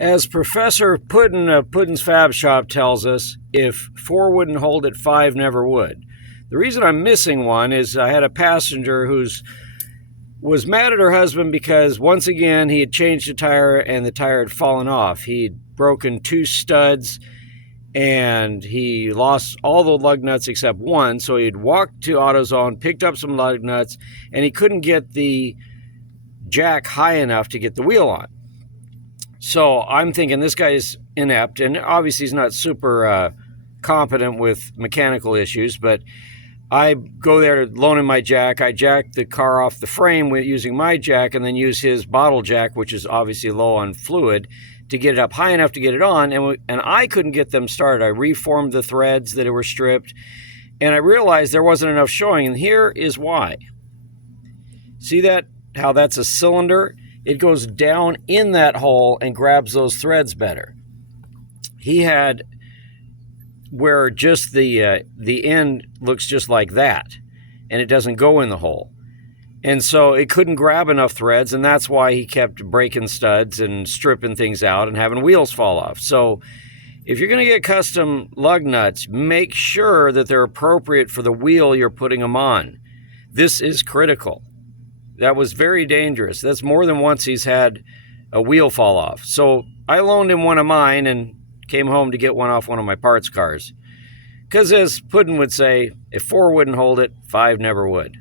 As Professor Puddin of Puddin's Fab Shop tells us, if 4 wouldn't hold it, 5 never would. The reason I'm missing one is I had a passenger was mad at her husband because once again he had changed a tire and the tire had fallen off. He'd broken 2 studs and he lost all the lug nuts except one. So he'd walked to AutoZone, picked up some lug nuts, and he couldn't get the jack high enough to get the wheel on. So I'm thinking this guy's inept, and obviously he's not super competent with mechanical issues, but I go there to loan him my jack. I jack the car off the frame using my jack and then use his bottle jack, which is obviously low on fluid, to get it up high enough to get it on. And I couldn't get them started. I reformed the threads that were stripped, and I realized there wasn't enough showing. And here is why. See that? How that's a cylinder? It goes down in that hole and grabs those threads better. He had where just the end looks just like that, and it doesn't go in the hole. And so it couldn't grab enough threads, and that's why he kept breaking studs and stripping things out and having wheels fall off. So if you're going to get custom lug nuts, make sure that they're appropriate for the wheel you're putting them on. This is critical. That was very dangerous. That's more than once he's had a wheel fall off. So I loaned him one of mine and came home to get one off one of my parts cars. Because as Puddin would say, if 4 wouldn't hold it, 5 never would.